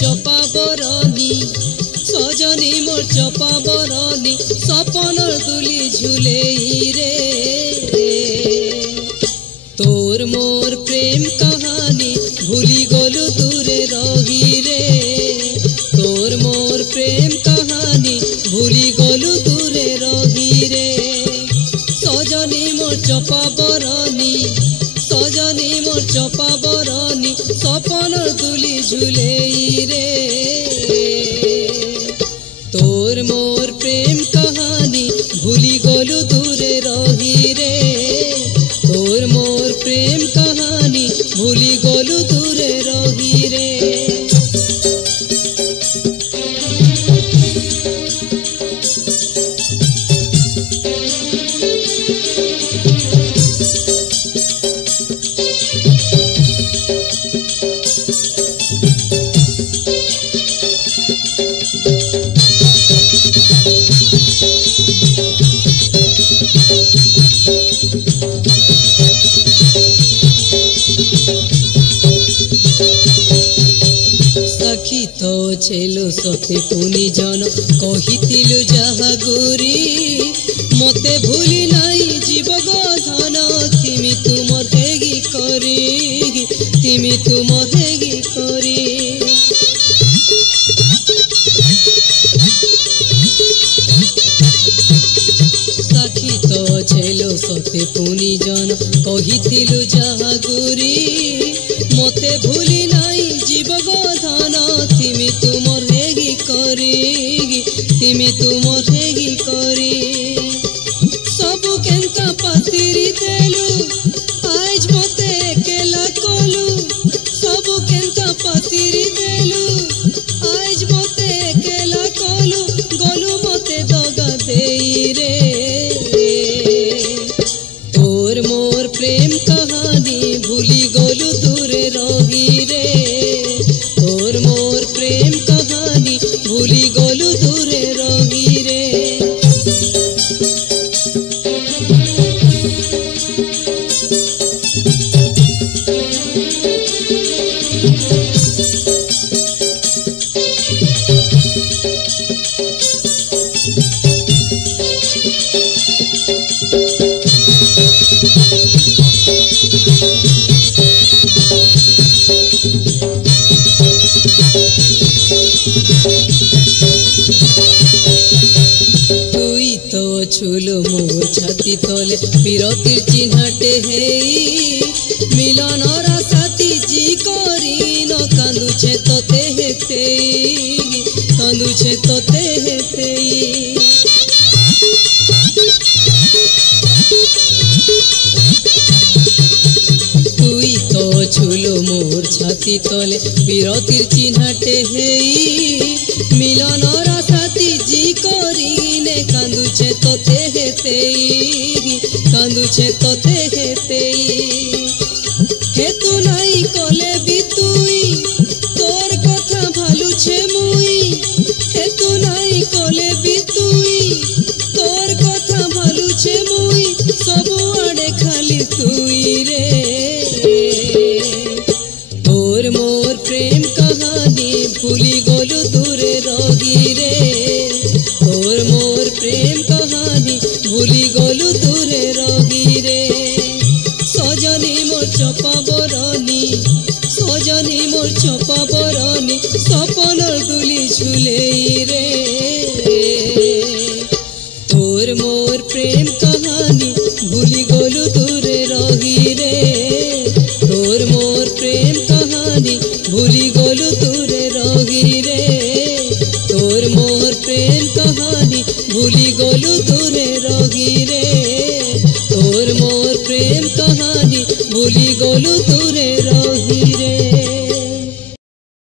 चपा बरनी सजनी मोर चपा बरनी सपनर दुली झुलेई रे तोर मोर प्रेम कहानी भूली गलु दूरे रही रे तोर मोर प्रेम कहानी भूली गलु दूरे रही रे सजनी मोर चपा बरनी सजनी मोर चपा बरनी सपनर दुली झुलेई रे तोर मोर प्रेम कहानी भूली गलु दूरे रही रे तोर मोर प्रेम कहानी भूली गलु दूरे रही रे सखी तो छेलो सते पुनी जन कहितिलु जहा गुरी मते भूली नाई जीव गधन तिमी तुमर हेगी करी तिमी तुमर हेगी करी सखी तो छेलो सते पुनी जन कहितिलु जहा गुरी मते भूली नाई जीव गधन तिमी तुमर हेगी करी तिमी तुमर हेगी करी सबु केंता पातिरी देलु आज मते एकेला कलु सबु केंता पातिरी देलु आज मते एकेला कलु गलु मते दगा देई रे तोर मोर प्रेम कहानी भूली गलु दूरे रही रे तोर मोर प्रेम कहानी भूली गलु दूरे रही रे छुलो मोर छाती तले बिरतिर चिन्हाटे हेई मिलनर साथी जी करी न कांदुछे तोते हेतेई कांदुछे तोते हेतेई तुई तो छुलो मोर छाती तले बिरतिर चिन्हाटे हेई मिलनर साथी जी करी कांदुछे तोते हेतेई कांदुछे तोते हेतेई हेतु नाई कले भी तुई तोर कथा भालुछे मुई हेतु नाई कले भी तुई तोर कथा भालुछे मुई सबु आड़े खाली तुई रे तोर मोर प्रेम कहानी भूली गलु दूरे रही रे तोर मोर प्रेम कहानी भूली गलु दूरे रही रे सजनी मोर चपा बरनी सजनी मोर चपा बरनी सपनर दुली झुलेई रे तोर मोर प्रेम कहानी भूली गलु दूरे रही रे तोर मोर प्रेम कहानी भूली गलु दूरे रही रे तोर मोर प्रेम कहानी भूली गलु दूरे रही रे तोर मोर प्रेम कहानी भूली गलु